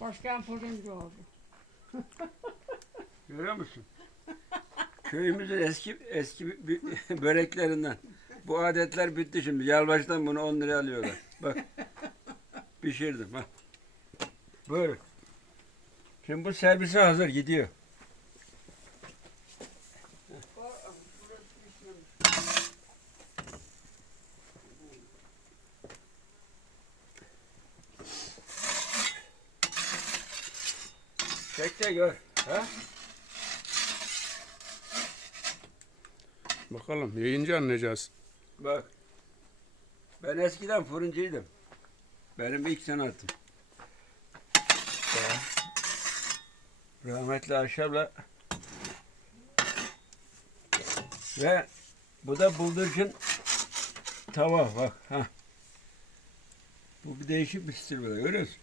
Başkan fırıncı oldu. Görüyor musun? Köyümüzün eski eski bö- böreklerinden. Bu adetler bitti şimdi. Yalvaç'tan bunu 10 liraya alıyorlar. Bak. Pişirdim. Bak. Böyle. Şimdi bu servise hazır gidiyor. Çek de gör. Ha? Bakalım yayınca anlayacağız. Bak. Ben eskiden fırıncıydım. Benim ilk sanatım. Ya. Rahmetli Ayşe'yle ve bu da buldurcun tava bak ha. Bu bir değişik bir stil böyle görüyor musun?